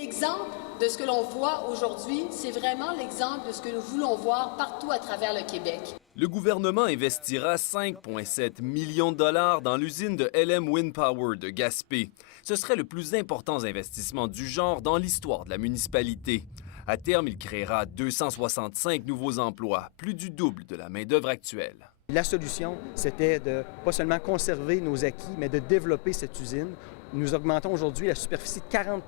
L'exemple de ce que l'on voit aujourd'hui, c'est vraiment l'exemple de ce que nous voulons voir partout à travers le Québec. Le gouvernement investira 5,7 millions de dollars dans l'usine de LM Wind Power de Gaspé. Ce serait le plus important investissement du genre dans l'histoire de la municipalité. À terme, il créera 265 nouveaux emplois, plus du double de la main-d'œuvre actuelle. La solution, c'était de pas seulement conserver nos acquis, mais de développer cette usine. Nous augmentons aujourd'hui la superficie de 40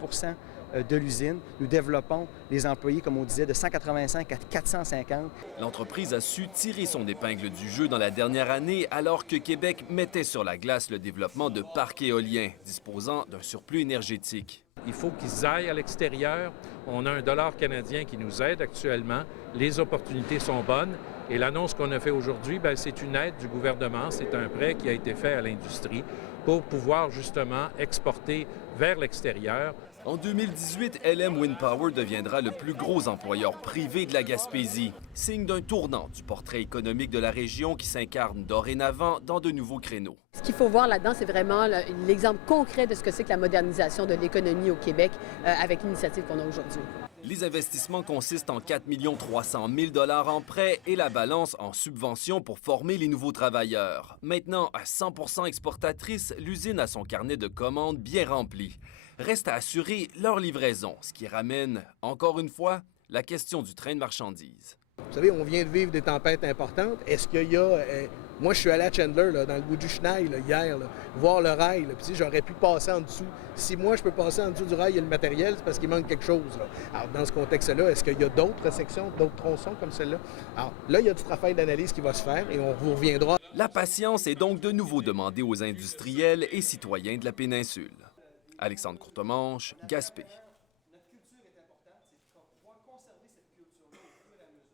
de l'usine. Nous développons les employés, comme on disait, de 185 à 450. L'entreprise a su tirer son épingle du jeu dans la dernière année alors que Québec mettait sur la glace le développement de parcs éoliens disposant d'un surplus énergétique. Il faut qu'ils aillent à l'extérieur. On a un dollar canadien qui nous aide actuellement. Les opportunités sont bonnes. Et l'annonce qu'on a faite aujourd'hui, c'est une aide du gouvernement. C'est un prêt qui a été fait à l'industrie pour pouvoir justement exporter vers l'extérieur. En 2018, LM Wind Power deviendra le plus gros employeur privé de la Gaspésie, signe d'un tournant du portrait économique de la région qui s'incarne dorénavant dans de nouveaux créneaux. Ce qu'il faut voir là-dedans, c'est vraiment l'exemple concret de ce que c'est que la modernisation de l'économie au Québec avec l'initiative qu'on a aujourd'hui. Les investissements consistent en 4 300 000 $ en prêts et la balance en subventions pour former les nouveaux travailleurs. Maintenant, à 100% exportatrice, l'usine a son carnet de commandes bien rempli. Reste à assurer leur livraison, ce qui ramène, encore une fois, la question du train de marchandises. Vous savez, on vient de vivre des tempêtes importantes. Est-ce qu'il y a... moi, je suis allé à Chandler, là, dans le bout du Chenal, hier, là, voir le rail. Là, puis j'aurais pu passer en dessous. Si moi, je peux passer en dessous du rail et le matériel, c'est parce qu'il manque quelque chose. Là. Alors, dans ce contexte-là, est-ce qu'il y a d'autres sections, d'autres tronçons comme celle-là? Alors, là, il y a du travail d'analyse qui va se faire et on vous reviendra. La patience est donc de nouveau demandée aux industriels et citoyens de la péninsule. Alexandre Courtemanche, Gaspé.